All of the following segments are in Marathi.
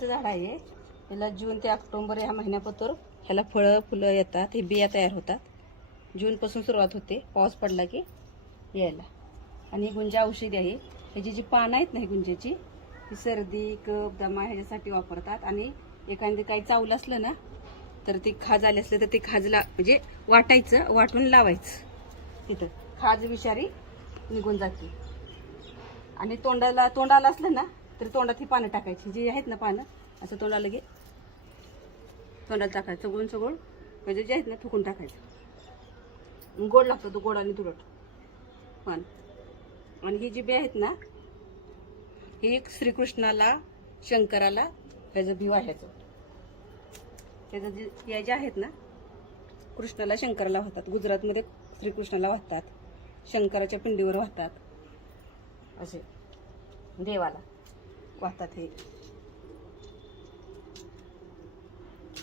गुंजाचं झाड आहे. याला जून ते ऑक्टोंबर ह्या महिन्यापासून ह्याला फळं फुलं येतात. हे बिया तयार होतात. जूनपासून सुरुवात होते. पाऊस पडला की यायला. आणि गुंजा औषधी आहे. ह्याची जी पानं आहेत ना गुंजेची ही सर्दी कप दमा ह्याच्यासाठी वापरतात. आणि एखादी काही चावलं असलं ना तर ती खाज आली असलं तर ते खाजला म्हणजे वाटायचं वाटून लावायचं. तिथं. खाज विषारी निघून जाते. आणि तोंडाला तोंडाला असलं ना तर तोंडात ही पानं टाकायची. जी आहेत ना पानं असं तोंडाला लगे. तोंडाला टाकायचं चगळून चगळून म्हणजे जे आहेत ना थुकून टाकायचं. गोड लागतो तो गोड आणि तुरट. पान. आणि ही जी बी आहेत ना ही श्रीकृष्णाला शंकराला त्याचं बी वाह्याचं त्याचं जे या ज्या आहेत ना कृष्णाला शंकराला वाहतात. गुजरातमध्ये श्रीकृष्णाला वाहतात. शंकराच्या पिंडीवर वाहतात. असे. देवाला. वाहतात हे.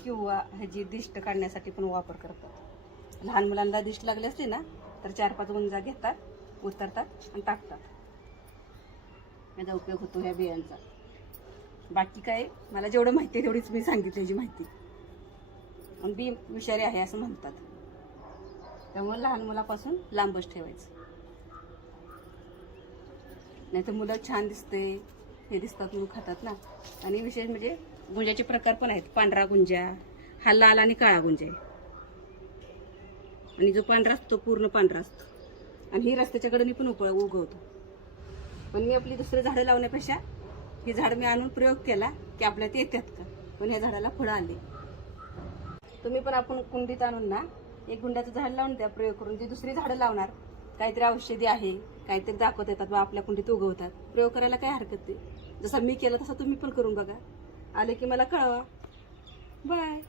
किंवा ह्याची दिष्ट काढण्यासाठी पण वापर करतात. लहान मुलांना दिष्ट लागली असते ना तर चार पाच गुंजा घेतात उतरतात आणि टाकतात. याचा उपयोग होतो ह्या बियांचा. बाकी काय? मला जेवढं माहिती आहे तेवढीच मी सांगितली ह्याची माहिती. आणि बी विषारी आहे असं म्हणतात. त्यामुळे लहान मुलापासून लांबच ठेवायचं. नाही तर मुलं छान दिसते. हे दिसतात म्हणून खातात ना. आणि विशेष म्हणजे गुंजाचे प्रकार पण आहेत. पांढरा गुंजा हा लाल आणि काळा गुंजा आहे. आणि जो पांढरा असतो तो पूर्ण पांढरा असतो. आणि ही रस्त्याच्या कडेने पण उपळ उगवतो. पण मी आपली दुसरी झाडं लावण्यापेक्षा ही झाड मी आणून प्रयोग केला की आपल्या ते येतात का? पण ह्या झाडाला फळं आली. तुम्ही पण आपण कुंडीत आणून ना एक गुंड्याचं झाड लावून द्या प्रयोग करून. जी दुसरी झाडं लावणार काहीतरी औषधी आहे काहीतरी दाखवत येतात बा आपल्या कुंडीत उगवतात. प्रयोग करायला काय हरकत नाही. जसा मी केला तसा तुम्ही पण करून बघा. आले की मला कळवा. बाय